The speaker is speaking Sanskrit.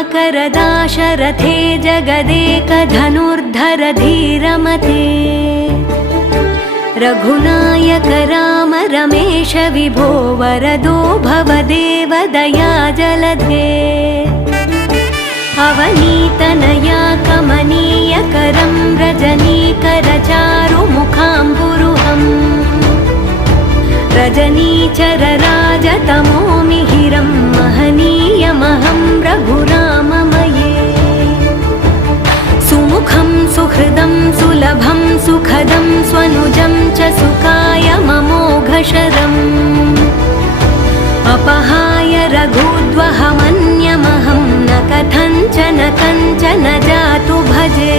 दयाकर दाशरथे जगदेकधनुर्धर धीरमते रघुनायक राम रमेश विभो वरदो भवदेव दया जलधे अवनीतनया कमनीयकरं रजनीकर चारुमुखाम्बुरुहम् रजनीचर राजतमो मिहिरं महनीयमहं रघुराममये सुमुखं सुहृदं सुलभं सुखदं स्वनुजं च सुखाय ममोघशरम् अपहाय रघुद्वहमन्यमहं न कथञ्चन कञ्चन जातु भजे।